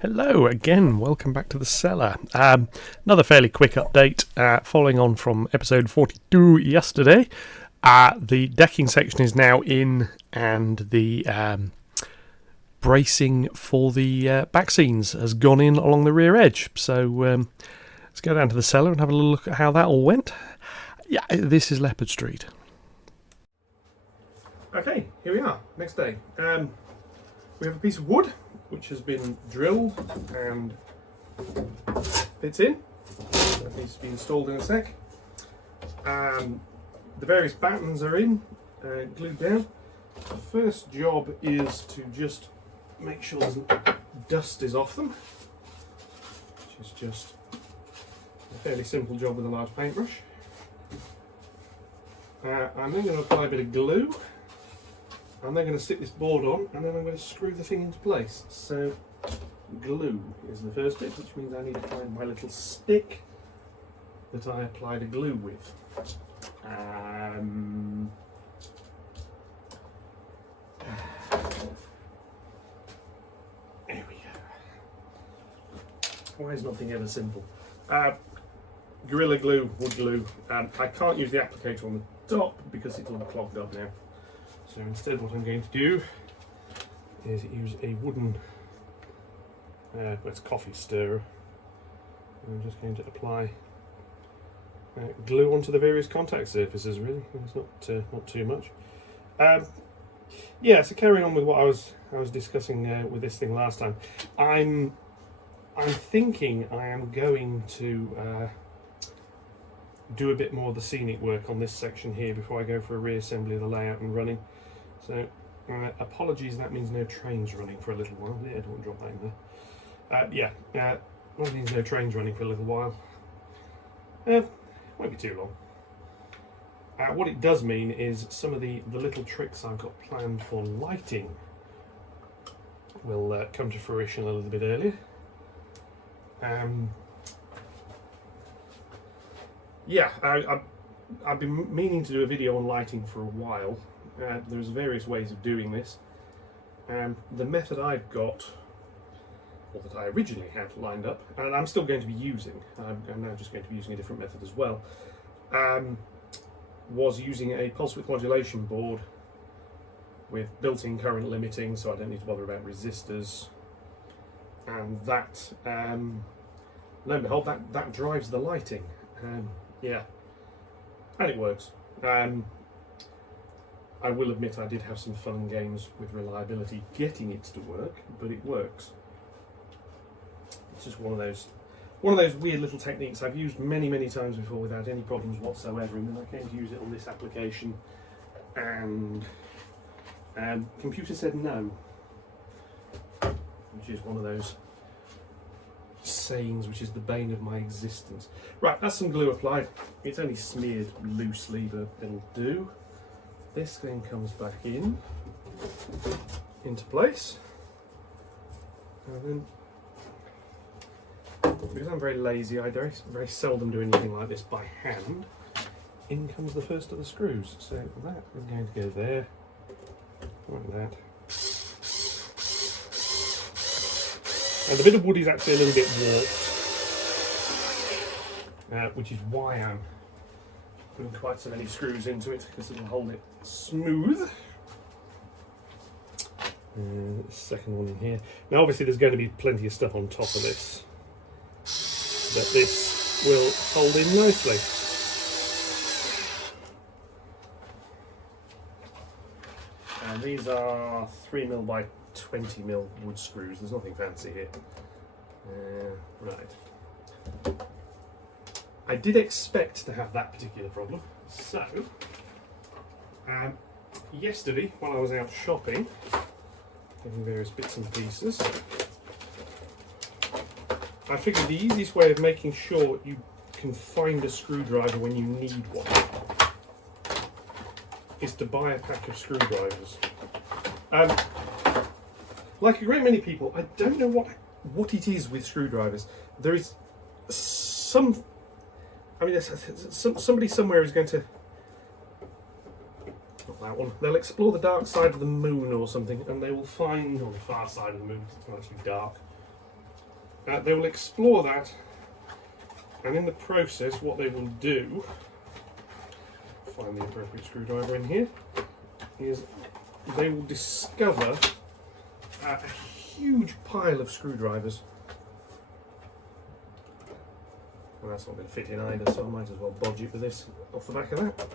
Hello again, welcome back to the cellar. Another fairly quick update following on from episode 42 yesterday. The decking section is now in and the bracing for the back scenes has gone in along the rear edge. So let's go down to the cellar and have a little look at how that all went. Yeah, this is Leopard Street. Okay, here we are, next day. We have a piece of wood which has been drilled and fits in. That needs to be installed in a sec. The various battens are in, glued down. The first job is to just make sure dust is off them, which is just a fairly simple job with a large paintbrush. I'm then going to apply a bit of glue. I'm then going to stick this board on and then I'm going to screw the thing into place. So glue is the first bit, which means I need to find my little stick that I apply the glue with. There we go. Why is nothing ever simple? Gorilla glue, wood glue. I can't use the applicator on the top because it's all clogged up now. So instead what I'm going to do is use a wooden it's coffee stirrer. I'm just going to apply glue onto the various contact surfaces, really. It's not too much. Yeah, so carrying on with what I was discussing with this thing last time. I'm thinking I am going to do a bit more of the scenic work on this section here before I go for a reassembly of the layout and running. So, apologies, that means no trains running for a little while. Yeah, don't drop that in there. That means no trains running for a little while. Won't be too long. What it does mean is some of the little tricks I've got planned for lighting will come to fruition a little bit earlier. I've been meaning to do a video on lighting for a while. There's various ways of doing this. The method I've got, or that I originally had lined up, and I'm still going to be using, I'm now just going to be using a different method as well, was using a pulse width modulation board with built-in current limiting, so I don't need to bother about resistors. And that, lo and behold, that drives the lighting. Yeah, and it works. I will admit I did have some fun and games with reliability getting it to work, but it works. It's just one of those weird little techniques I've used many times before without any problems whatsoever, and then I came to use it on this application, and computer said no, which is one of those sayings which is the bane of my existence. Right, that's some glue applied. It's only smeared loosely, but it'll do. This then comes back into place, and then, because I'm very lazy, I very seldom do anything like this by hand. In comes the first of the screws. So that is going to go there, like that. And the bit of wood is actually a little bit warped, which is why I'm putting quite so many screws into it, because it'll hold it smooth. And the second one in here. Now obviously there's going to be plenty of stuff on top of this, but this will hold in nicely. And these are 3mm by 20mm wood screws. There's nothing fancy here. Right. I did expect to have that particular problem. So, yesterday while I was out shopping, getting various bits and pieces, I figured the easiest way of making sure you can find a screwdriver when you need one is to buy a pack of screwdrivers. Like a great many people, I don't know what it is with screwdrivers. There is some, I mean, somebody somewhere is going to, not that one, they'll explore the dark side of the moon or something, and they will find, on the far side of the moon, it's not actually dark, They will explore that, and in the process what they will do, find the appropriate screwdriver in here, is they will discover a huge pile of screwdrivers. Well, that's not going to fit in either, so I might as well bodge it with this off the back of that.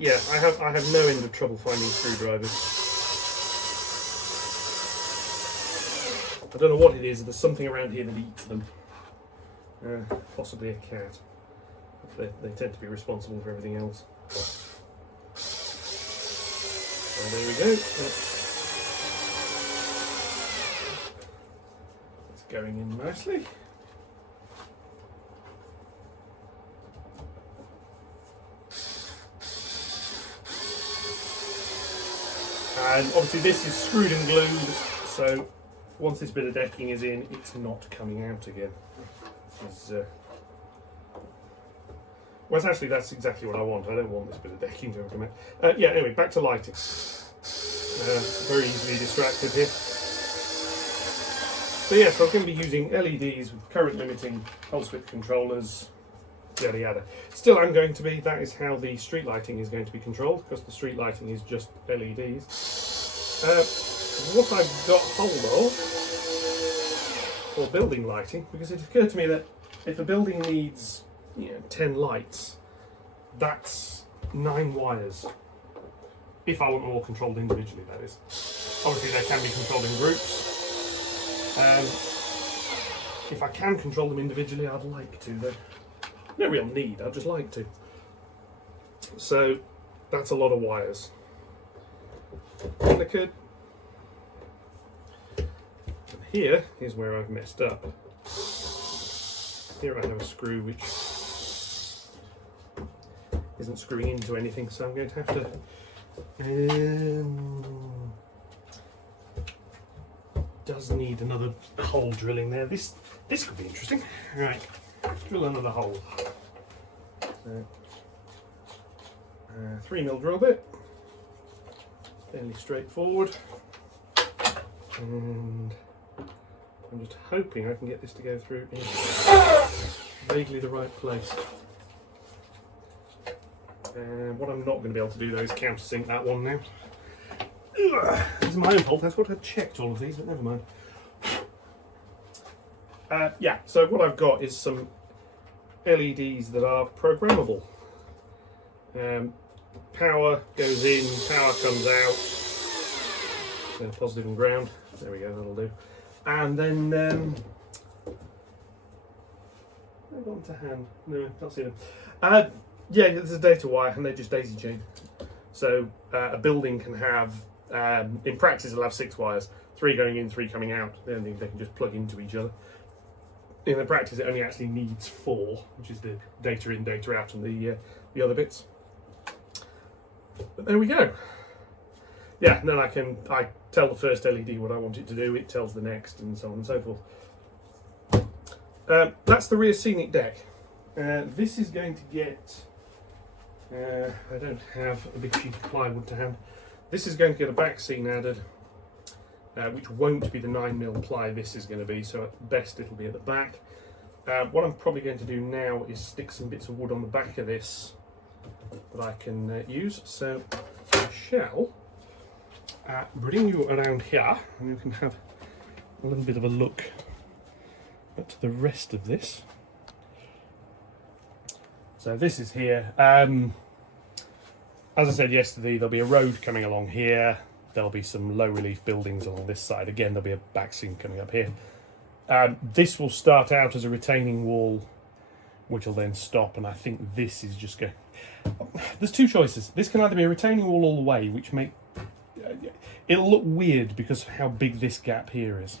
Yeah, I have no end of trouble finding screwdrivers. I don't know what it is. There's something around here that eats them. Possibly a cat. They tend to be responsible for everything else. So there we go. It's going in nicely. And obviously this is screwed and glued, so once this bit of decking is in, it's not coming out again. Well, actually that's exactly what I want. I don't want this bit of decking to come out. Yeah, anyway, back to lighting. Very easily distracted here. So yes, I'm going to be using LEDs with current limiting pulse width controllers, yada yada. Still I'm going to be, that is how the street lighting is going to be controlled, because the street lighting is just LEDs. What I've got hold of for building lighting, because it occurred to me that if a building needs 10 lights, that's 9 wires. If I want them all controlled individually, that is. Obviously they can be controlled in groups. If I can control them individually, I'd like to. Though. No real need, I'd just like to. So that's a lot of wires. And here is where I've messed up. Here I have a screw which isn't screwing into anything, so I'm going to have to does need another hole drilling there. This could be interesting. Right, drill another hole. So, 3mm drill bit, fairly straightforward, and I'm just hoping I can get this to go through in vaguely the right place. What I'm not going to be able to do though is countersink that one now. This is my own fault. I thought I'd checked all of these, but never mind. Yeah, so what I've got is some LEDs that are programmable. Power goes in, power comes out. So positive and ground. There we go, that'll do. And then I've gone to hand. No, can't see them. Yeah, there's a data wire and they just daisy chain. So a building can have, in practice it'll have 6 wires, 3 going in, 3 coming out. Then they can just plug into each other. In the practice it only actually needs 4, which is the data in, data out, and the other bits. But there we go. Yeah, and then I tell the first LED what I want it to do, it tells the next, and so on and so forth. That's the rear scenic deck. This is going to get, I don't have a big sheet of plywood to hand. This is going to get a backscene added, which won't be the 9mm ply this is going to be, so at best it'll be at the back. What I'm probably going to do now is stick some bits of wood on the back of this that I can use. So I shall bring you around here and you can have a little bit of a look at the rest of this. So this is here. As I said yesterday, there'll be a road coming along here. There'll be some low relief buildings along this side. Again, there'll be a backscene coming up here. This will start out as a retaining wall, which will then stop, and I think this is just going... There's 2 choices. This can either be a retaining wall all the way, which make... it'll look weird because of how big this gap here is.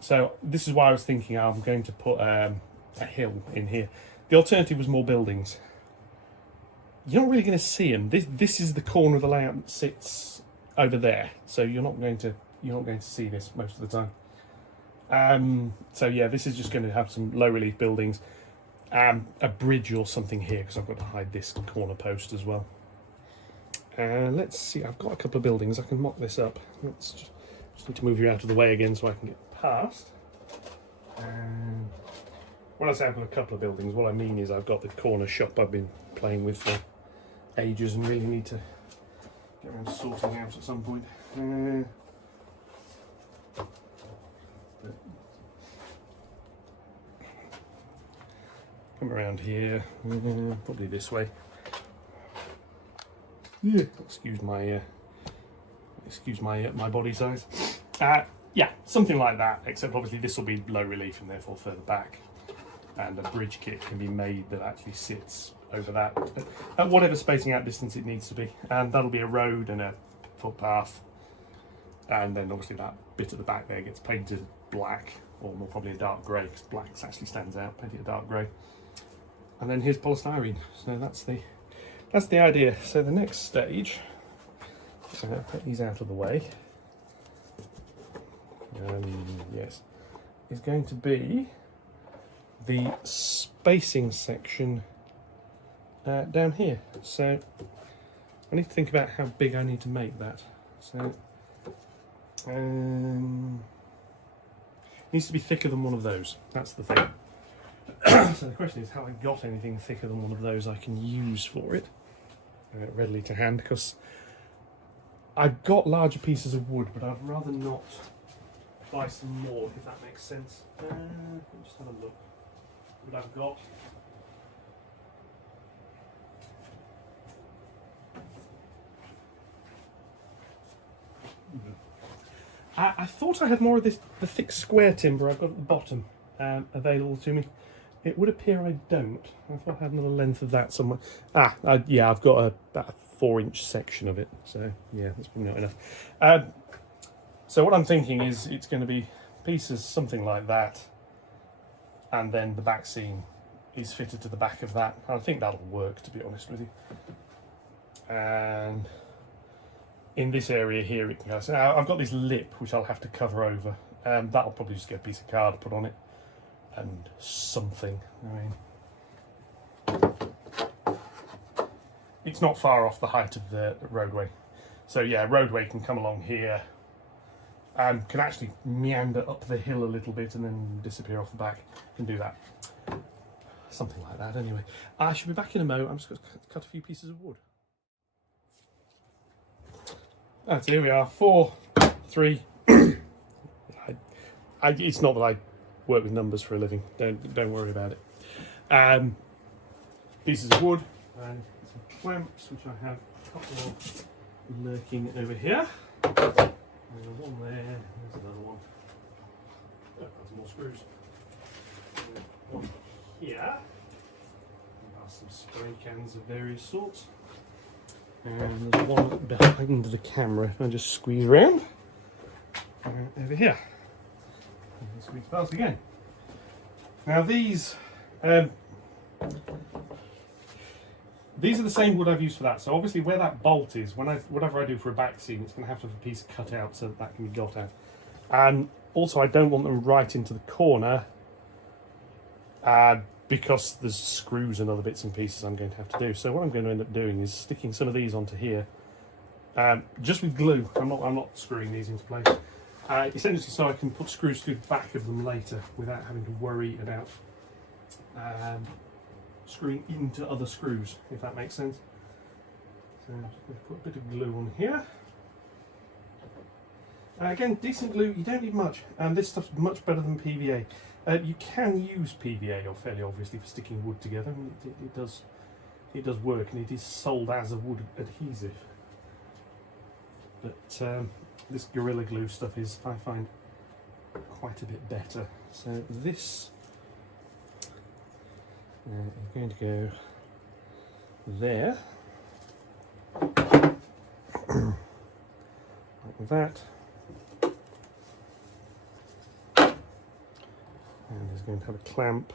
So this is why I was thinking I'm going to put a hill in here. The alternative was more buildings. You're not really going to see them. This is the corner of the layout that sits over there, so you're not going to see this most of the time. So yeah, this is just going to have some low relief buildings, a bridge or something here because I've got to hide this corner post as well. Let's see. I've got a couple of buildings. I can mock this up. Just need to move you out of the way again so I can get past. And when I say I've got a couple of buildings, what I mean is I've got the corner shop I've been playing with for ages and really need to get around to sorting out at some point. Come around here, probably this way. Yeah, excuse my body size. Yeah, something like that. Except obviously this will be low relief and therefore further back. And a bridge kit can be made that actually sits over that at whatever spacing out distance it needs to be. And that'll be a road and a footpath. And then obviously that bit at the back there gets painted black, or more probably a dark grey, because black actually stands out. Paint it a dark grey. And then here's polystyrene. So that's the idea. So the next stage, I'm going to put these out of the way. Yes, is going to be the spacing section down here. So I need to think about how big I need to make that. So needs to be thicker than one of those. That's the thing. So the question is, have I got anything thicker than one of those I can use for it readily to hand? Because I've got larger pieces of wood, but I'd rather not buy some more, if that makes sense. Let me just have a look what I've got. I thought I had more of the thick square timber I've got at the bottom available to me. It would appear I don't. I thought I had another length of that somewhere. Yeah, I've got about a 4-inch section of it. So yeah, that's probably not enough. So what I'm thinking is it's going to be pieces something like that, and then the back scene is fitted to the back of that. I think that'll work, to be honest with you. And in this area here, it can go. So now I've got this lip which I'll have to cover over. That'll probably just get a piece of card put on it and something. I mean, it's not far off the height of the roadway. So yeah, roadway can come along here and can actually meander up the hill a little bit and then disappear off the back. Can do that. Something like that anyway. I should be back in a moment. I'm just going to cut a few pieces of wood. That's here we are. 4, 3. It's not that I work with numbers for a living. Don't worry about it. Pieces of wood and some clamps, which I have a couple of lurking over here. There's one there. There's another one. Oh, got some more screws. One here. There are some spray cans of various sorts. And there's one behind the camera. If I just squeeze around. Over here. And squeeze past again. Now these are the same wood I've used for that. So obviously where that bolt is, whatever I do for a back scene, it's going to have a piece cut out so that can be got out. And also I don't want them right into the corner because there's screws and other bits and pieces I'm going to have to do. So what I'm going to end up doing is sticking some of these onto here, just with glue. I'm not screwing these into place. Essentially so I can put screws through the back of them later without having to worry about screwing into other screws, if that makes sense. So I'm just going to put a bit of glue on here. Again, decent glue, you don't need much. This stuff's much better than PVA. You can use PVA, or fairly obviously, for sticking wood together. And it does work, and it is sold as a wood adhesive. But this Gorilla Glue stuff is, I find, quite a bit better. So this is going to go there, like that. And it's going to have a clamp.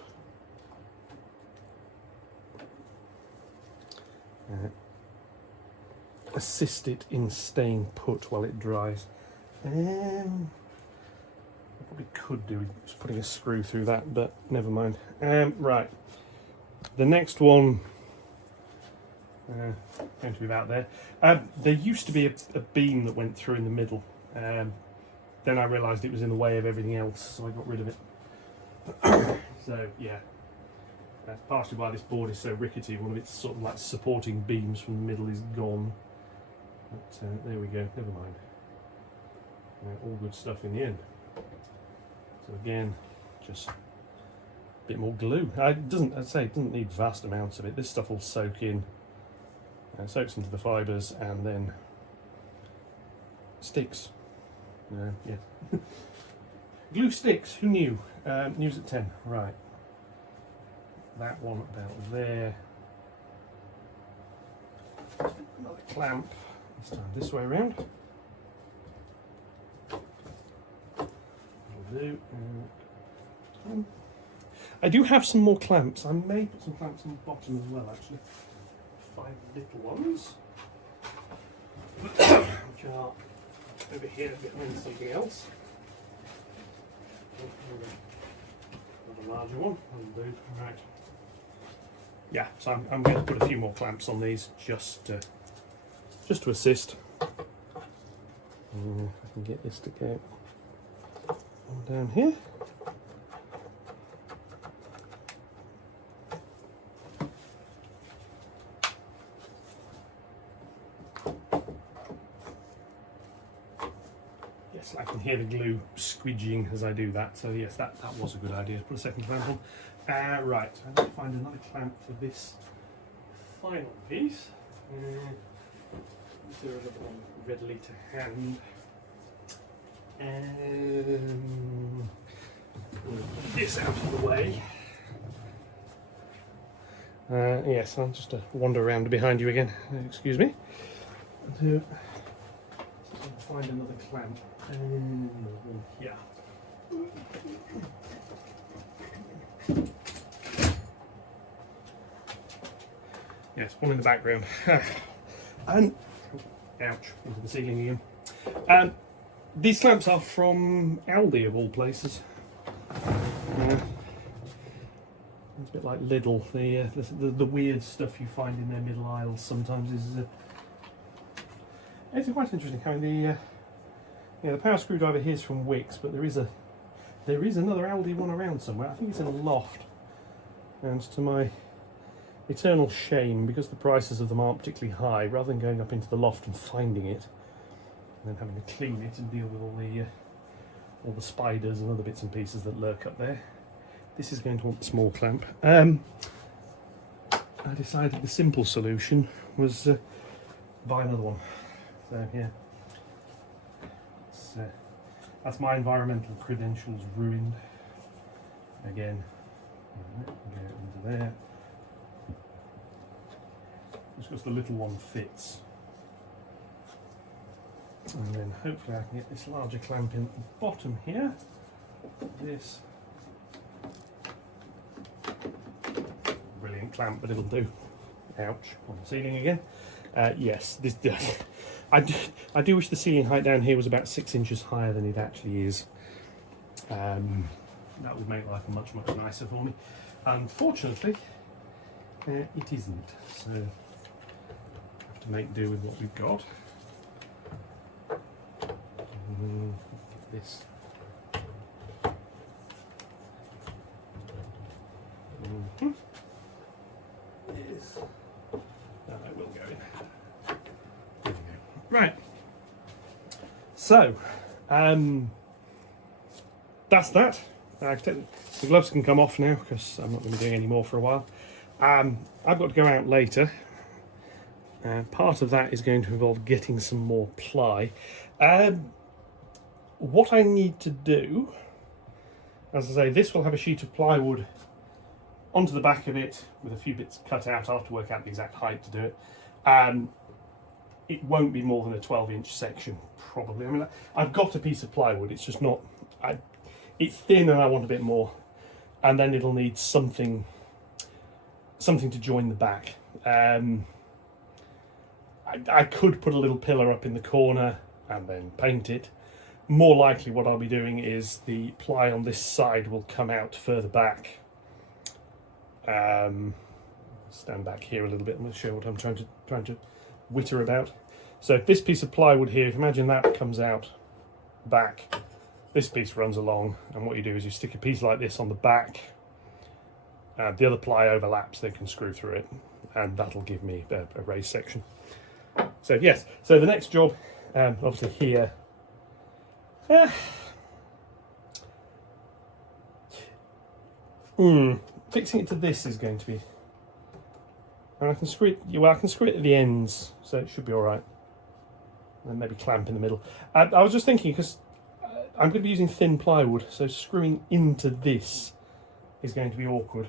Assist it in staying put while it dries. I probably could do just putting a screw through that, but never mind. Right, the next one going to be about there. There used to be a beam that went through in the middle, then I realised it was in the way of everything else, so I got rid of it. So yeah, that's partially why this board is so rickety. One of its sort of like supporting beams from the middle is gone. But there we go, never mind. All good stuff in the end. So again, just a bit more glue. I'd say it doesn't need vast amounts of it. This stuff will soak in, soaks into the fibres and then sticks. Yeah. Glue sticks, who knew? News at 10, right. That one about there. Another clamp, this time this way around. That'll do. I do have some more clamps. I may put some clamps on the bottom as well, actually. 5 little ones. Which are over here behind something else. Another larger one. That'll do. Right. Yeah, so I'm going to put a few more clamps on these just to assist. I can get this to go on down here. Yes, I can hear the glue squidging as I do that, so yes, that was a good idea. Put a second clamp on. Right, I need to find another clamp for this final piece. Is there another one readily to hand? Put this out of the way. Yes, I'll just wander around behind you again. Excuse me. To find another clamp. Yeah. Yes, one in the background. And ouch, into the ceiling again. These clamps are from Aldi of all places. It's a bit like Lidl. The weird stuff you find in their middle aisles sometimes is. It's quite interesting how the power screwdriver here is from Wix, but there is another Aldi one around somewhere. I think it's in a loft, and to my eternal shame, because the prices of them aren't particularly high, rather than going up into the loft and finding it and then having to clean it and deal with all the spiders and other bits and pieces that lurk up there, this is going to want the small clamp. I decided the simple solution was buy another one. So yeah, that's my environmental credentials ruined again. Go into there. Just because the little one fits. And then hopefully I can get this larger clamp in at the bottom here. This. Brilliant clamp, but it'll do. Ouch, on the ceiling again. Yes, this. I do wish the ceiling height down here was about 6 inches higher than it actually is. That would make life much nicer for me. Unfortunately, it isn't. So have to make do with what we've got. This. Yes. That I will go in. There we go. Right. So, that's that. The gloves can come off now because I'm not going to be doing any more for a while. I've got to go out later. Part of that is going to involve getting some more ply. What I need to do, as I say, this will have a sheet of plywood onto the back of it with a few bits cut out. I'll have to work out the exact height to do it. It won't be more than a 12-inch section, probably. I mean, I've got a piece of plywood, it's just not... it's thin and I want a bit more. And then it'll need something to join the back. I could put a little pillar up in the corner and then paint it. More likely what I'll be doing is the ply on this side will come out further back. Stand back here a little bit and I'll show what I'm trying to witter about. So if this piece of plywood here, if you imagine that comes out back this piece runs along, and what you do is you stick a piece like this on the back. The other ply overlaps, they can screw through it, and that'll give me a raised section. So yes, so the next job, obviously here, fixing it to this is going to be, and I can screw it, well, I can screw it at the ends, so it should be all right. And maybe clamp in the middle. I was just thinking, because I'm going to be using thin plywood, so screwing into this is going to be awkward.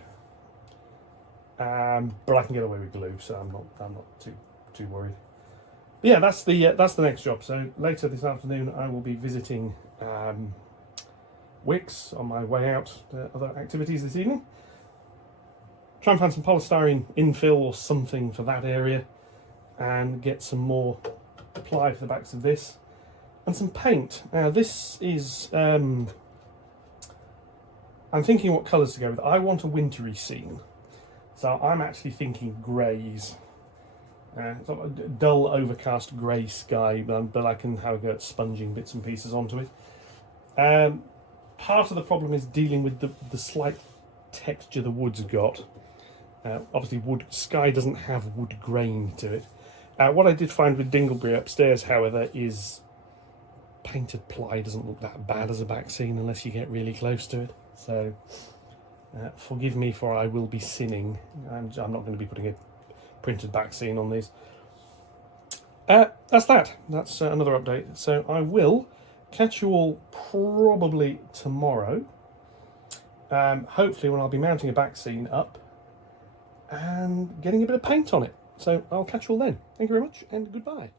But I can get away with glue, so I'm not too worried. But yeah, that's the next job. So later this afternoon, I will be visiting Wickes on my way out to other activities this evening. Try and find some polystyrene infill or something for that area, and get some more ply for the backs of this, and some paint. Now this is, I'm thinking what colours to go with. I want a wintry scene, so I'm actually thinking greys. Sort of a dull overcast grey sky, but I can have a go at sponging bits and pieces onto it. Part of the problem is dealing with the slight texture the wood's got. Obviously sky doesn't have wood grain to it. What I did find with Dingleberry upstairs, however, is painted ply doesn't look that bad as a back scene unless you get really close to it. So forgive me, for I will be sinning. I'm not going to be putting a printed back scene on these. That's that. That's another update. So I will catch you all probably tomorrow. Hopefully when I'll be mounting a back scene up and getting a bit of paint on it. So I'll catch you all then. Thank you very much, and goodbye.